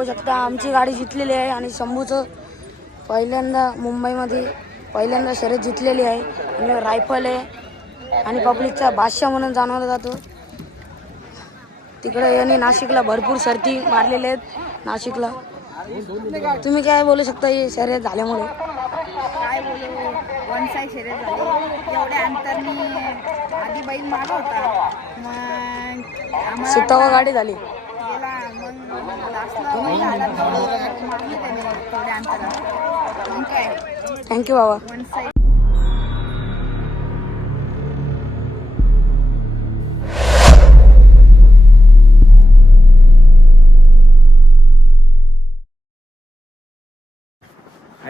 बघू शकता. आमची गाडी जिंकलेली आहे आणि शंभूचं पहिल्यांदा मुंबईमध्ये पहिल्यांदा शर्यत जिंकलेली आहे आणि रायफल आहे आणि पब्लिकचा बादशाह म्हणून जाणवला जातो. तिकडे यांनी नाशिकला भरपूर शर्ती मारलेल्या आहेत. नाशिकला. तुम्ही काय बोलू शकता ही शर्यत झाल्यामुळे? काय बोलू? वन साईड शर्यत झाली. एवढ्या अंतरनी आधी बैल माग होता. मग आम्हाला सीतावा गाडी झाली. थँक्यू बाबा. वन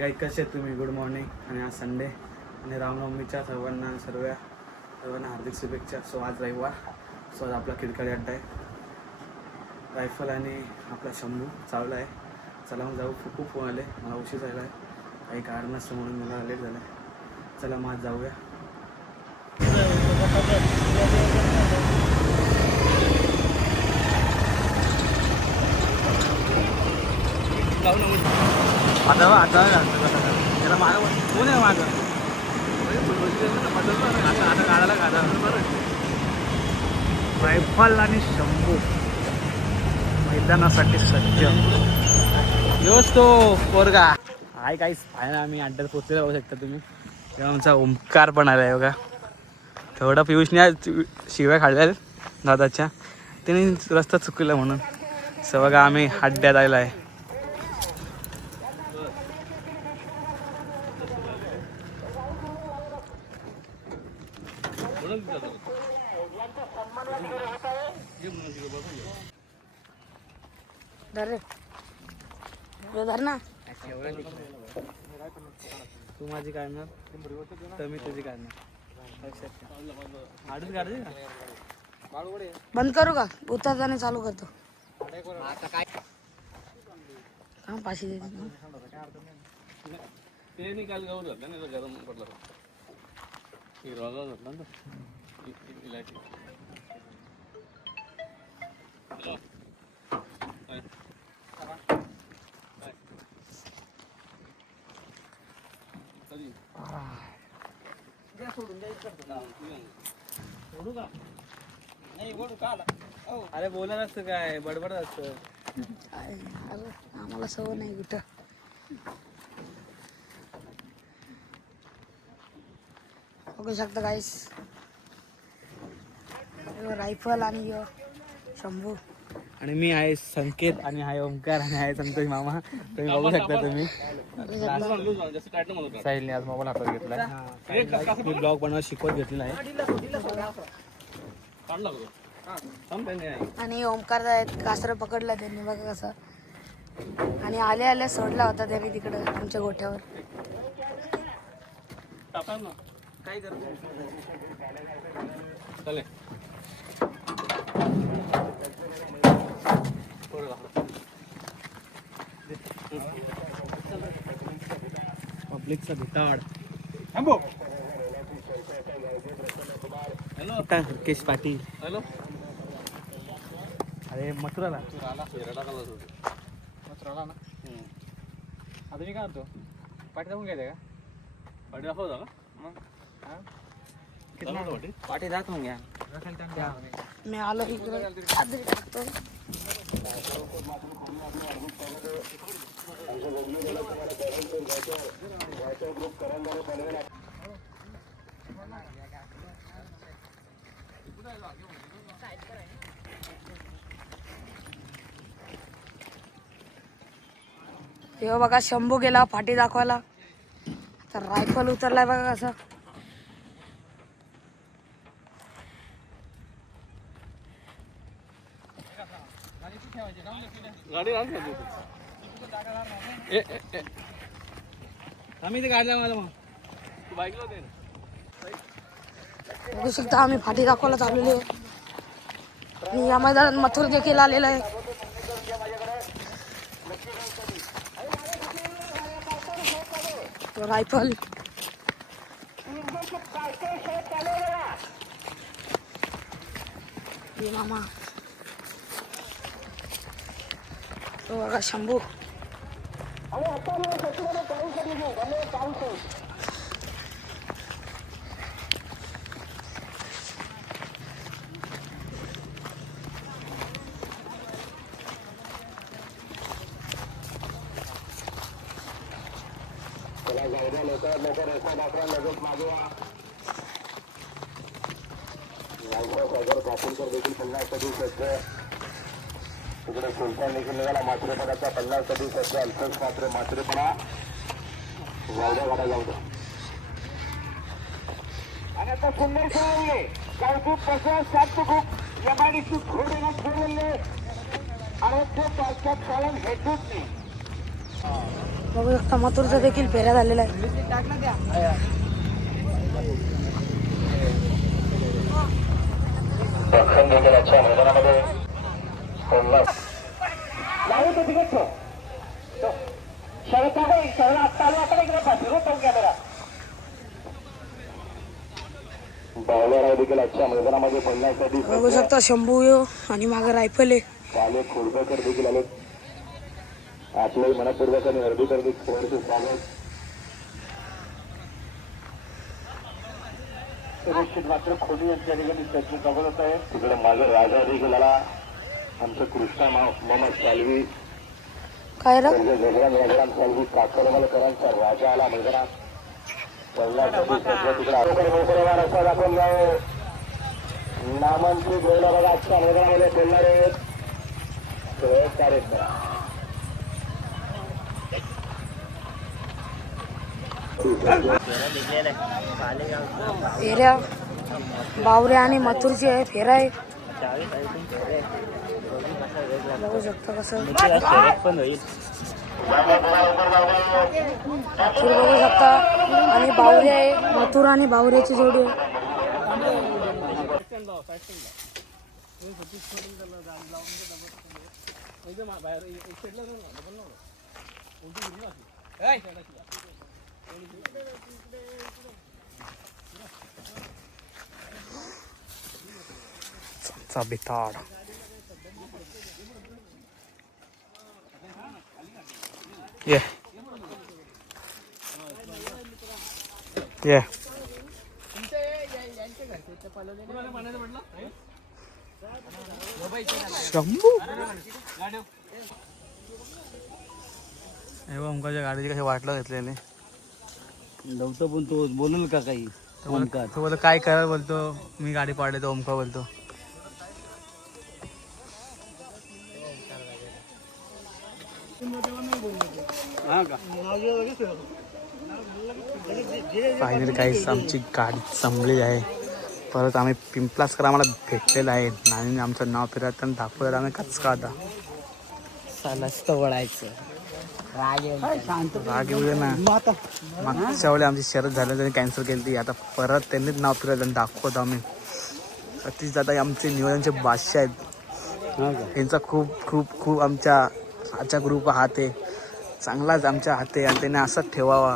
काय कसे तुम्ही? गुड मॉर्निंग आणि आज संडे आणि रामनवमीच्या सर्वांना सर्व सर्वांना हार्दिक शुभेच्छा. सो आज रविवार. सो आज आपला खिडकाळी अड्डा आहे. रायफल आणि आपला शंभू चालला आहे. चला मग जाऊ. खूप खूप फोन आले. मला उशीर झाला आहे. काही कारण नसतं म्हणून मला लेट झालं आहे. चला मग आज जाऊया. आता आता त्याला माझा कोण आहे माझा आता आता गाडाला गाडा. रायफल आणि शंभू. निदानासाठी सज्ज. योच तो पोरगा. हाय काहीच फायनल आम्ही अड्ड्यात पोचलेला बघू शकता तुम्ही. तेव्हा आमचा ओंकार पण आला आहे बघा थोडा पियुषने आज शिव्या खाल्ल्या दादाच्या. त्याने रस्ता चुकला म्हणून. सो बघा आम्ही अड्ड्यात आलेला आहे धर रे. धर ना. तू माझी काढणार तर मी तुझी काढणार. बंद करू का? उतरताना चालू करतो. हा पाचशे देते. ते निकाल गहू नाही गरम पडला. हिरवा ना. इलायची हॅलो. काय? काय? कधी? सोडू का? नाही ओढू का आला? हो. अरे बोलत असतं काय बडबडत असतं. आम्हाला सवय नाही कुठं. बघू शकता काहीच रायफल आणि शंभू. आणि मी आहे संकेत आणि आहे ओंकार आणि आहे संतोष मामा. तुम्ही बघू शकता तुम्ही. साहिलने आज मोबाईल हातात घेतलाय मी ब्लॉग बनवायला शिकवत घेतलेला आहे. आणि ओमकार आहेत कासरं पकडला त्यांनी बघा कसं आणि आल्या आल्या सोडला होता त्यांनी तिकडं आमच्या गोठ्यावर. काय करतो घाला. पब्लिकचा भिताड हॅलो आता हरकेश पाटील हॅलो अरे मथुराला. मथुराला ना हम्म. आता मी काय करतो पाठी जाऊन घ्यायचं का पाठी दाखवता का मग चालू होतं पाठी? पाठी जात मग घ्या मी आलो इकडे खात्री टाकतो हे। बघा शंभू गेला फाटी दाखवायला. तर रायफल उतरलाय बघा कसं. गाडी राहून ठेवली होती. आम्ही ते काढला मला मग. तू बाईकला होते बघू शकता आम्ही फाटी दाखवायला चाललेली आहे. आणि या मैदानात मथुर देखील आलेला आहे. तो रायफल. मामा. तो तो बघा शंभू तिकडे सुलतान देखील निघाला मात्रे पदाचा पन्नास कधी सध्या अल्पच मात्र मात्रेपणा जाऊद्या गाडा जाऊ आणि आता सुंदर खेळले गावठी पचास सात खूप या गाडीची घोडे ना खेळले आणि ते पाचशात काळम हेतूच नाही बघू शकता देखील फेऱ्या झालेला आहे दक्षिण देखील मैदानामध्ये पन्नास लावू तो तिकीट ठेव शरद काका सगळं आत्ता आलो आपण इकडे फिरू तो कॅमेरा बावलेराव देखील आजच्या मैदानामध्ये पडण्यासाठी बघू शकता शंभू यो आणि मागं रायफल आहे. काले खोडकर देखील आले मनपूर्वक आणि स्वागत. निश्चित मात्र खोली यांच्या ठिकाणी जबरदस्त आहे. तिकडे माझं राजा देखील आला. आमचं कृष्णा मोहम्मद सालवी. काय सालवी. काकरवालकरांचा राजा आला मैदानात पहिला तिकडे आरोग्य मोकळेवा रस्ता दाखवून जावे नामांकित महिला बघा आजच्या मैदानामध्ये बोलणार आहेत कार्यक्रम फेऱ्या. बावऱ्या आणि मथुरची आहे फेरा आहे बघू शकता कसं मथुर बघू शकता आणि बावरे आहे मथुरा आणि बावऱ्याची जोडी आहे चा बिताड ये ये शंभू. हे बघ ओमकारच्या गाडीची कशी वाटलं घेतलेले. नव्हतं पण तो बोलल का काही? ओमकार. तो बोलतो काय करा बोलतो? मी गाडी पाडले तो ओमका बोलतो. फायनली काहीच आमची गाडी संपलेली आहे. परत आम्ही पिंपलासकर आम्हाला भेटलेलं आहे. नानीने आमचं नाव फिरत आणि दाखवलं आम्ही कचका आता वळायचं. राग येऊ दे ना. मागच्या वेळी आमची शरद झाली त्यांनी कॅन्सल केली ती आता परत त्यांनीच नाव फिरत आणि दाखवतो आम्ही. सतीश दादा आमचे नियोजनचे बादशाह आहेत. हा यांचा खूप खूप खूप आमच्या आजच्या ग्रुप हात आहे. चांगलाच आमच्या हात आणि त्याने असंच ठेवावा.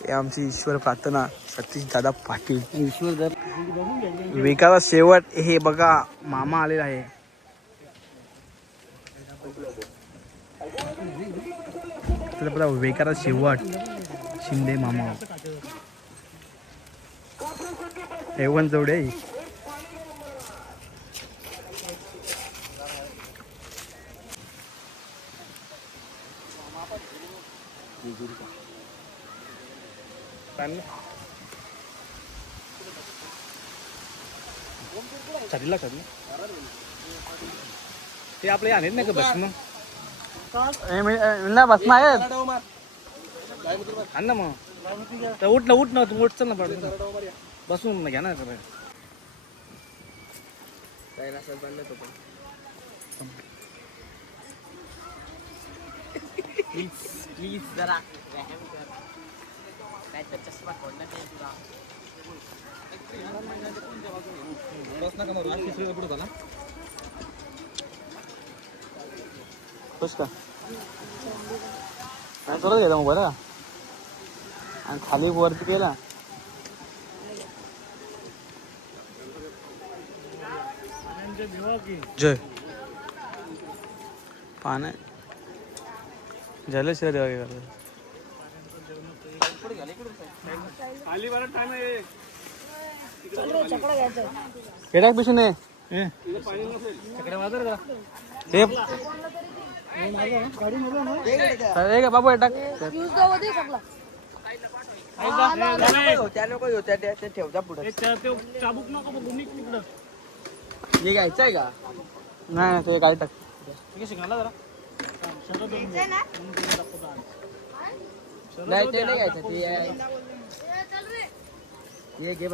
हे आमची ईश्वर प्रार्थना. सतीश दादा पाटील. ईश्वर विकाचा शेवट हे बघा मामा आलेला आहे. त्याला बघा वेकाचा शेवट. शिंदे मामा. जोडे चढला चढला ते आपले आणत नाही का बस मग ना बस आहेत. आण ना मग. तर उठ ना उठ ना तू उठ चल ना पाडून बसून घ्या ना सगळं प्लीज जरा व्यायाम कर. नाही तर चष्मा खोडणार नाही तुला. का? करत घ्यायचा बरं आणि खाली वरती केला. जय. पाण्या जलशरी वगैरे. करतात केटाक पिशू नये हे. अरे का बाबू टाक. हे घ्यायचं आहे का? नाही नाही, ते काय टाक. नाही ते नाही घ्यायचं ते. हे घे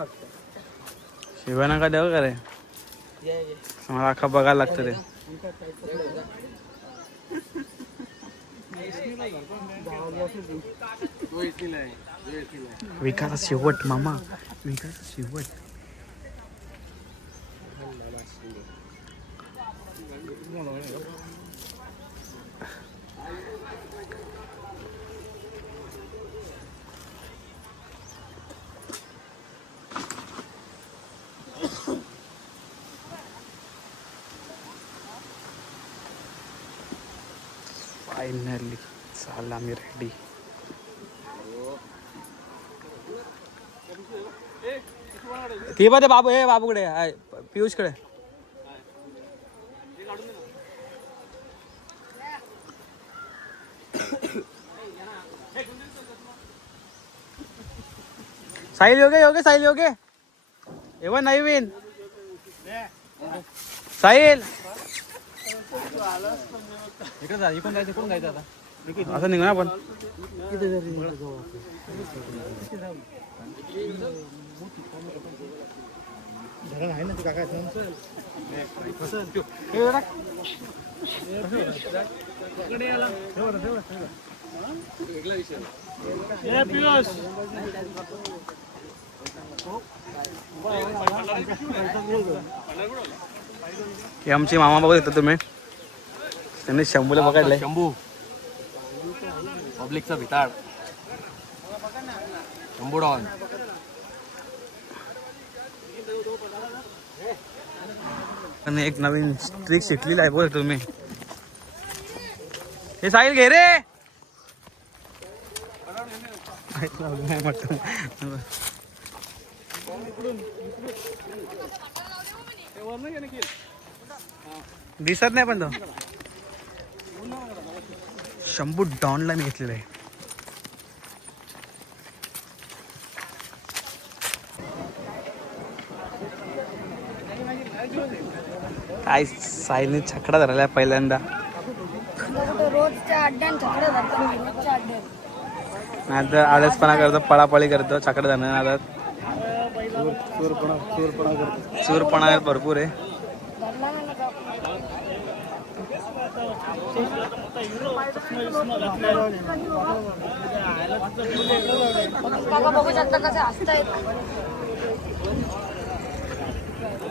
शिवाय का देऊ का रे? ये ये मला अख्खा बघायला लागतं रे. विकास शेवट मामा. विकास शेवट. ती बघ ते बाबू हे बाबूकडे आहे पियुषकडे. साहिल योगे योगे साहिल योगे. एवढं नवीन. साहिल. इकडे जा इकडून जायचं इकडून जायचं आता. असं निघू ना आपण. हे आमचे मामा बघत येतात तुम्ही. त्यांनी शंभूला पकडले शंभू. पब्लिकचा भिताड. शंभू डॉन आणि एक नवीन ट्रिक शिकलेली आहे बोल तुम्ही. हे साहिल घे रे. दिसत नाही पण तो. शंभू डॉनला मी घेतलेला आहे. काय साईने छकडा धरला पहिल्यांदा. रोजच्या अड्ड्यान छकडे धरतात मी, रोजच्या अड्ड्यान. नाही तर आळसपणा करतो पळापळी करतो छकडा धरणार चूरपणा भरपूर आहे. धरला नाही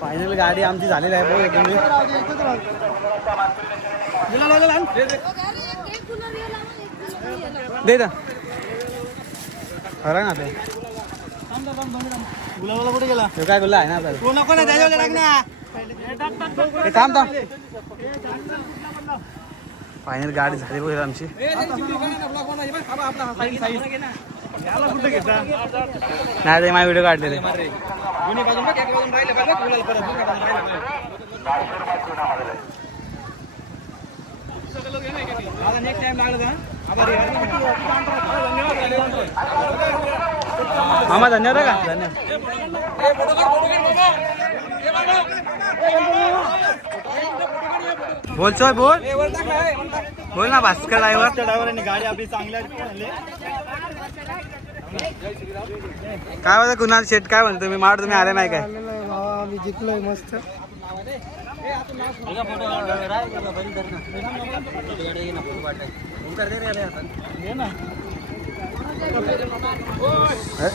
फायनल गाडी आमची झालेली आहे बघ तुम्ही दे दा खरं ना ते गुलाबाला कुठे गेला काय बोलला आहे ना आपल्याला हे थांब थांब फायनल गाडी झाली बघ आमची नाही ते माझे व्हिडिओ काढलेले. मामा धन्यवाद का? धन्यवाद. बोल चल बोल. बोल ना भास्कर ड्रायव्हर. ड्रायव्हरांनी गाडी आपली चांगल्या काय होतं कुणाल शेट काय म्हणतो? मी माड तुम्ही आले नाही काय? आम्ही जिंकलोय मस्त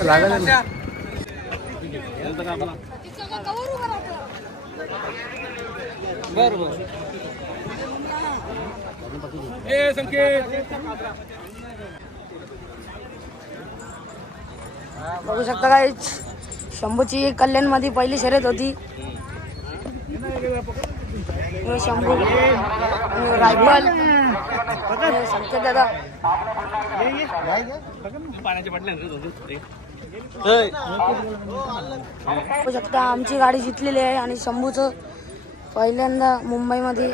लागत संकेत. बघू शकता काय शंभूची कल्याणमध्ये पहिली शर्यत होती. शंभू रायफल. संकेत दादा. बघू शकता आमची गाडी जिंकलेली आहे आणि शंभूचं पहिल्यांदा मुंबईमध्ये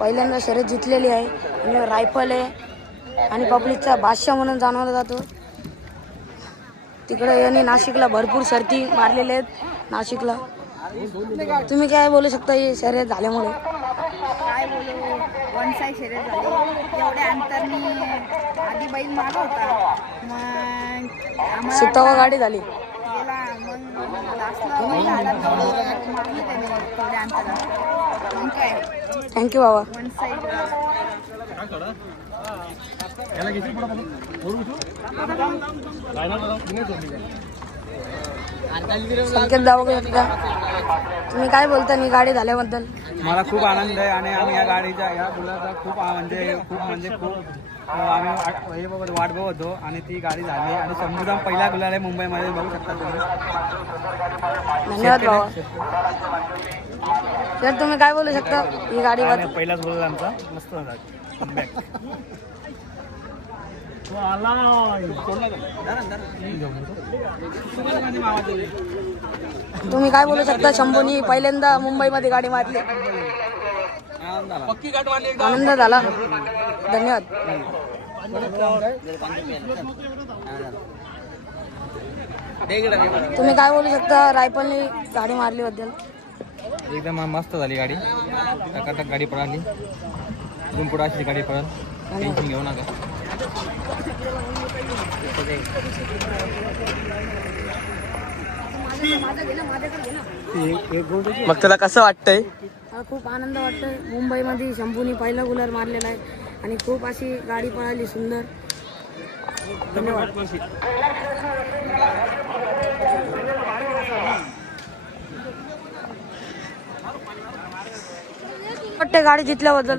पहिल्यांदा शर्यत जिंकलेली आहे. आणि रायफल आहे. आणि पब्लिकचा बादशाह म्हणून जाणवला जातो. तिकडे यांनी नाशिकला भरपूर शर्ती मारलेल्या आहेत नाशिकला. तुम्ही काय बोलू शकता ही शर्यत झाल्यामुळे? काय बोलू वन साईड शर्यत झाली. एवढ्या अंतरनी आधी बैल माग होता. मग सुतावा गाडी झाली. गेला मग लास्टला बैल आला तेवढं मारलं त्याने तेवढ्या अंतरात. मग काय? थँक्यू बाबा. वन साईड संकेत तुम्ही काय बोलता? ही गाडी झाल्याबद्दल? मला खूप आनंद आहे आणि आम्ही या गाडीच्या या गुलाचा खूप म्हणजे खूप म्हणजे खूप आम्ही वाट- हे बघत वाट बघत होतो आणि ती गाडी झाली आणि समुद्राम पहिला गुलाल आहे मुंबईमध्ये बघू शकता तुम्ही. धन्यवाद सर तुम्ही काय बोलू शकता? ही गाडी पहिलाच गुलाल आमचा. मस्त. तुम्ही काय बोलू शकता शंभूनी पहिल्यांदा मुंबईमध्ये गाडी मारली. आनंद झाला. धन्यवाद. तुम्ही काय बोलू शकता रायफलनी गाडी मारली बद्दल एकदम मस्त झाली गाडी. टकाटक गाडी पळाली. इथून पुढे अशी गाडी पळाल. टेन्शन घेऊ नका. मग तुला कसं वाटतंय? मला खूप आनंद वाटतोय. मुंबईमध्ये शंभूनी पहिला गुलाल मारलेला आहे आणि खूप अशी गाडी पळाली सुंदर. धन्यवाद. वाटते गाडी जिंकल्याबद्दल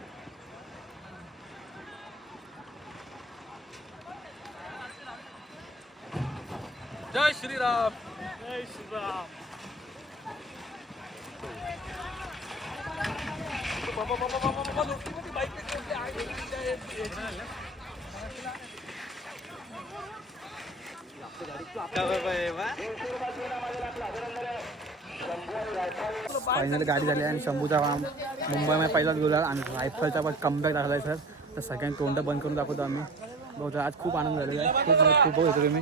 जय श्रीराम फायनल गाडी झाली आणि शंभूचा आम- मुंबईमध्ये पहिलाच गुलाल आणि रायफलचा पण कमबॅक दाखवला आहे सर तर सगळ्यांनी तोंड बंद करून दाखवतो आम्ही. बघतो आज खूप आनंद झालेला आहे. खूप खूप बघतो मी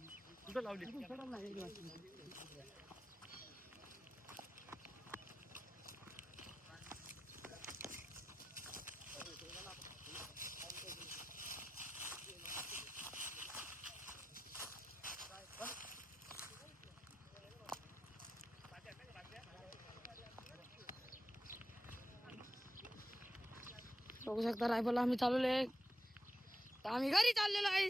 आहेत बघू शकता रायफल आम्ही चालवले तर आम्ही घरी चाललेलो आहे.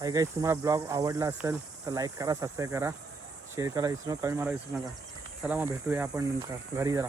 हाय गाईज तुम्हाला ब्लॉग आवडला असेल तर लाईक करा सबस्क्राईब करा शेअर करा विसरू नका कमेंट मारा विसरू नका. चला मग भेटूया आपण नंतर. घरी जरा.